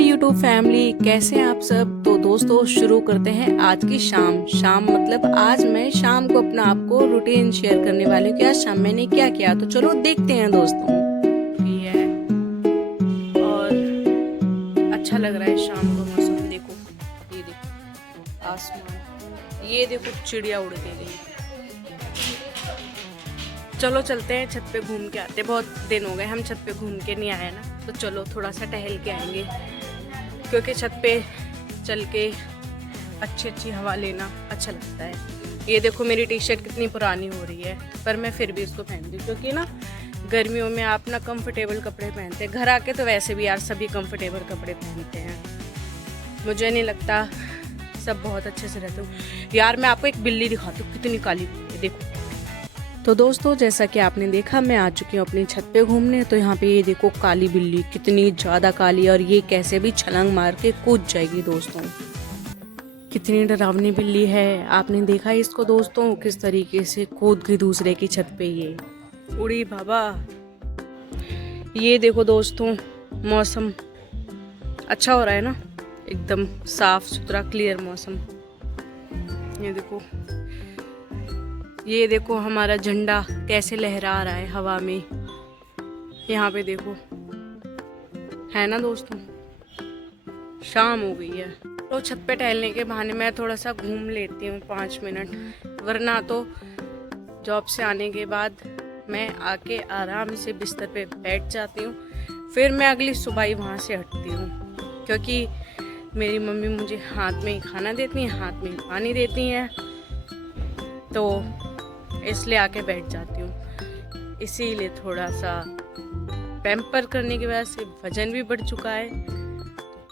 Hi YouTube family, कैसे हैं आप सब। तो दोस्तों शुरू करते हैं आज की शाम मतलब आज मैं शाम को अपना आपको रूटीन शेयर करने वाली हूँ कि आज शाम मैंने क्या किया। तो चलो देखते हैं दोस्तों। ये है और अच्छा लग रहा है शाम को मौसम। देखो ये देखो आसमान, ये देखो चिड़िया उड़ के गई। चलो चलते हैं छत पे घूम के आते। बहुत दिन हो गए हम छत पे घूम के नहीं आए ना, तो चलो थोड़ा सा टहल के आएंगे, क्योंकि छत पे चल के अच्छी हवा लेना अच्छा लगता है। ये देखो मेरी टी शर्ट कितनी पुरानी हो रही है, पर मैं फिर भी इसको पहनती हूँ, क्योंकि ना गर्मियों में आप ना कंफर्टेबल कपड़े पहनते हैं। घर आके तो वैसे भी यार सभी कंफर्टेबल कपड़े पहनते हैं, मुझे नहीं लगता सब बहुत अच्छे से रहते हो। यार मैं आपको एक बिल्ली दिखाती हूँ, कितनी काली बिल्ली है, देखो। तो दोस्तों जैसा कि आपने देखा, मैं आ चुकी हूँ अपनी छत पे घूमने। तो यहाँ पे ये देखो काली बिल्ली, कितनी ज़्यादा काली, और ये कैसे भी छलांग मार के कूद जाएगी दोस्तों। कितनी डरावनी बिल्ली है, आपने देखा इसको दोस्तों, किस तरीके से कूद गई दूसरे की छत पे। ये उड़ी बाबा। ये देखो दोस्तों मौसम अच्छा हो रहा है ना, एकदम साफ सुथरा क्लियर मौसम। ये देखो हमारा झंडा कैसे लहरा रहा है हवा में, यहाँ पे देखो, है ना दोस्तों। शाम हो गई है, तो छत पे टहलने के बहाने मैं थोड़ा सा घूम लेती हूँ 5 मिनट, वरना तो जॉब से आने के बाद मैं आके आराम से बिस्तर पे बैठ जाती हूँ। फिर मैं अगली सुबह ही वहाँ से हटती हूँ, क्योंकि मेरी मम्मी मुझे हाथ में ही खाना देती हैं, हाथ में ही पानी देती हैं, तो इसलिए आके बैठ जाती हूँ। इसीलिए थोड़ा सा पैम्पर करने की वजह से वजन भी बढ़ चुका है।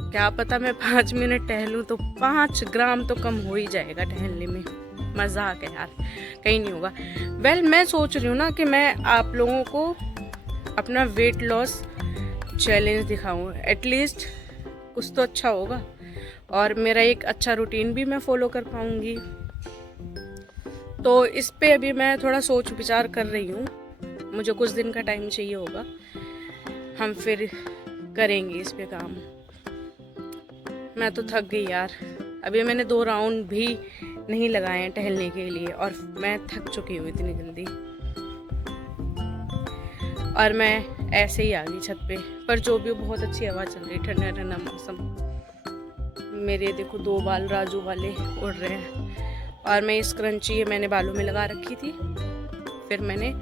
क्या पता मैं 5 मिनट टहलूँ तो 5 ग्राम तो कम हो ही जाएगा टहलने में। मजाक है यार, कहीं नहीं होगा। मैं सोच रही हूँ ना कि मैं आप लोगों को अपना वेट लॉस चैलेंज दिखाऊँ, एटलीस्ट कुछ तो अच्छा होगा, और मेरा एक अच्छा रूटीन भी मैं फॉलो कर पाऊँगी। तो इस पे अभी मैं थोड़ा सोच विचार कर रही हूँ, मुझे कुछ दिन का टाइम चाहिए होगा, हम फिर करेंगे इस पे काम। मैं तो थक गई यार, अभी मैंने 2 राउंड भी नहीं लगाए हैं टहलने के लिए, और मैं थक चुकी हूँ इतनी जल्दी। और मैं ऐसे ही आ गई छत पे, पर जो भी बहुत अच्छी हवा चल रही, ठंडा ठंडा मौसम। मेरे देखो 2 बाल राजू वाले उड़ रहे हैं, और मैं इस क्रंची ये मैंने बालों में लगा रखी थी, फिर मैंने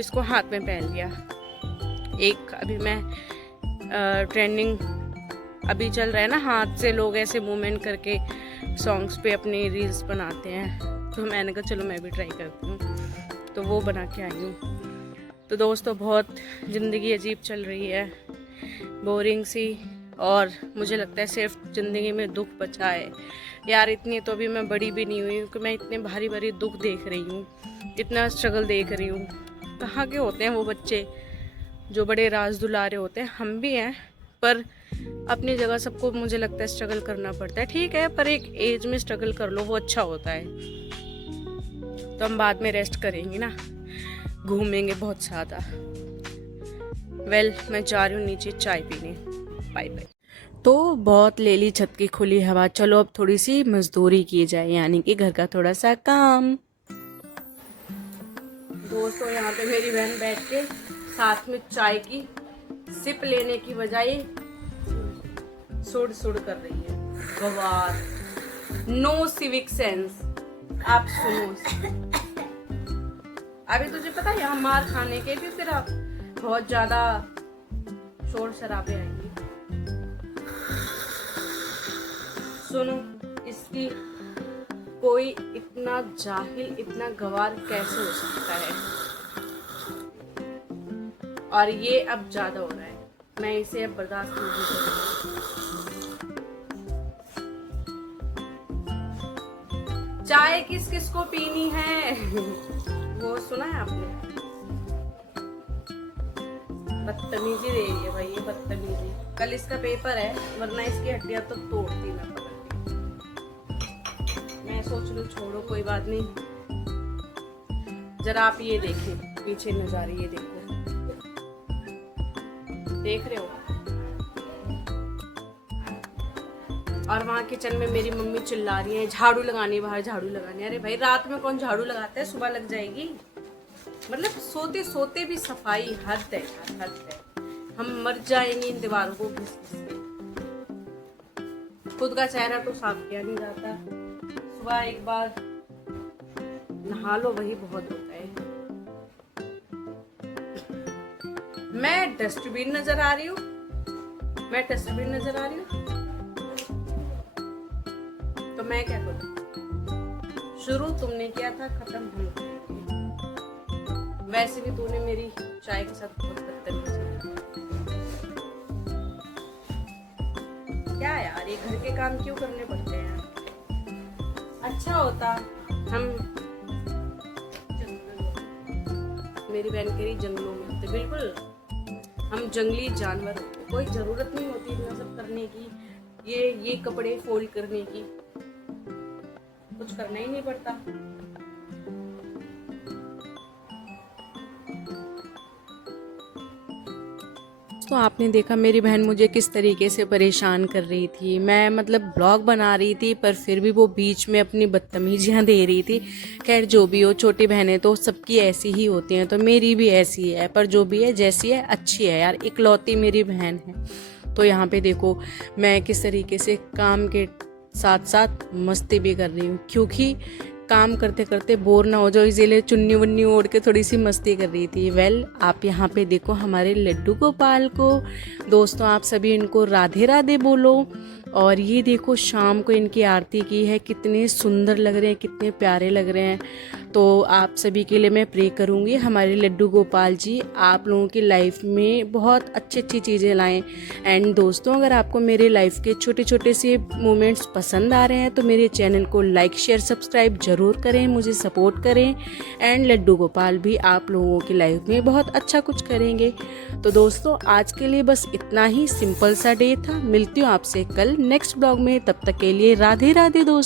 इसको हाथ में पहन लिया। एक अभी मैं ट्रेंडिंग अभी चल रहा है ना, हाथ से लोग ऐसे मूवमेंट करके सॉन्ग्स पे अपनी रील्स बनाते हैं, तो मैंने कहा चलो मैं भी ट्राई करती हूँ, तो वो बना के आई हूँ। तो दोस्तों बहुत ज़िंदगी अजीब चल रही है, बोरिंग सी, और मुझे लगता है सिर्फ ज़िंदगी में दुख बचा है यार। इतनी तो अभी मैं बड़ी भी नहीं हुई हूँ कि मैं इतने भारी भारी दुख देख रही हूँ, इतना स्ट्रगल देख रही हूँ। कहाँ के होते हैं वो बच्चे जो बड़े राज दुलारे होते हैं, हम भी हैं, पर अपनी जगह सबको मुझे लगता है स्ट्रगल करना पड़ता है। ठीक है, पर एक एज में स्ट्रगल कर लो वो अच्छा होता है। तो हम बाद में रेस्ट करेंगे ना, घूमेंगे बहुत ज़्यादा। मैं जा रही हूँ नीचे चाय पीने। Bye bye. तो बहुत ले ली छत की खुली हवा, चलो अब थोड़ी सी मजदूरी की जाए, यानी कि घर का थोड़ा सा काम। दोस्तों यहाँ पे मेरी बहन बैठ के साथ में चाय की सिप लेने की बजाय सुड़ कर रही है। गवार, नो सिविक सेंस। आप सुनो, अभी तुझे पता है यहाँ मार खाने के भी फिर आप बहुत ज्यादा शोर शराबे आएंगे। सुनो, इसकी कोई इतना जाहिल, इतना गवार कैसे हो सकता है। और ये अब ज्यादा हो रहा है, मैं इसे अब बर्दाश्त नहीं करूंगी। चाय किस किस को पीनी है वो सुना है आपने? बदतमीजी दे रही है भाई, ये बदतमीजी। कल इसका पेपर है, वरना इसकी हड्डियां तो तोड़ती मैं पकड़ के। मैं सोच लूं छोड़ो कोई बात नहीं। जरा आप ये देखिए पीछे नजारे, ये देखो, देख रहे हो और वहाँ किचन में मेरी मम्मी चिल्ला रही है झाड़ू लगानी, बाहर झाड़ू लगानी। अरे भाई रात में कौन झाड़ू लगाता है, सुबह लग जाएगी। मतलब सोते सोते भी सफाई, हद है यार, हद है। हम मर जाएंगे इन दीवारों को घिस घिस के। खुद का चेहरा तो साफ किया नहीं जाता। सुबह एक बार नहा लो वही बहुत होता है। मैं डस्टबिन नजर आ रही हूँ, मैं डस्टबिन नजर आ रही हूँ, तो मैं क्या करूँ? शुरू तुमने किया था, खत्म हम करेंगे। वैसे भी तूने मेरी चाय के साथ बहुत बदतमीजी की। क्या यार, ये घर के काम क्यों करने पड़ते हैं? अच्छा होता हम, मेरी बहन कह रही जंगलों में होते। बिल्कुल, हम जंगली जानवर होते। कोई जरूरत नहीं होती इतना सब करने की, ये कपड़े फोल्ड करने की, कुछ करना ही नहीं पड़ता। तो आपने देखा मेरी बहन मुझे किस तरीके से परेशान कर रही थी। मैं मतलब ब्लॉग बना रही थी पर फिर भी वो बीच में अपनी बदतमीजियाँ दे रही थी। खैर जो भी हो, छोटी बहनें तो सबकी ऐसी ही होती हैं, तो मेरी भी ऐसी है। पर जो भी है, जैसी है अच्छी है यार, इकलौती मेरी बहन है। तो यहाँ पे देखो मैं किस तरीके से काम के साथ साथ मस्ती भी कर रही हूँ, क्योंकि काम करते करते बोर ना हो जाओ, इसीलिए चुन्नी वुन्नी ओढ़ के थोड़ी सी मस्ती कर रही थी। वेल, आप यहाँ पे देखो हमारे लड्डू गोपाल को। दोस्तों आप सभी इनको राधे राधे बोलो। और ये देखो शाम को इनकी आरती की है, कितने सुंदर लग रहे हैं, कितने प्यारे लग रहे हैं। तो आप सभी के लिए मैं प्रे करूँगी हमारे लड्डू गोपाल जी आप लोगों की लाइफ में बहुत अच्छी अच्छी चीज़ें लाएं। एंड दोस्तों अगर आपको मेरे लाइफ के छोटे छोटे से मोमेंट्स पसंद आ रहे हैं तो मेरे चैनल को लाइक शेयर सब्सक्राइब ज़रूर करें, मुझे सपोर्ट करें। एंड लड्डू गोपाल भी आप लोगों की लाइफ में बहुत अच्छा कुछ करेंगे। तो दोस्तों आज के लिए बस इतना ही सिंपल सा डे था। मिलती हूँ आपसे कल नेक्स्ट ब्लॉग में, तब तक के लिए राधे राधे दोस्तों।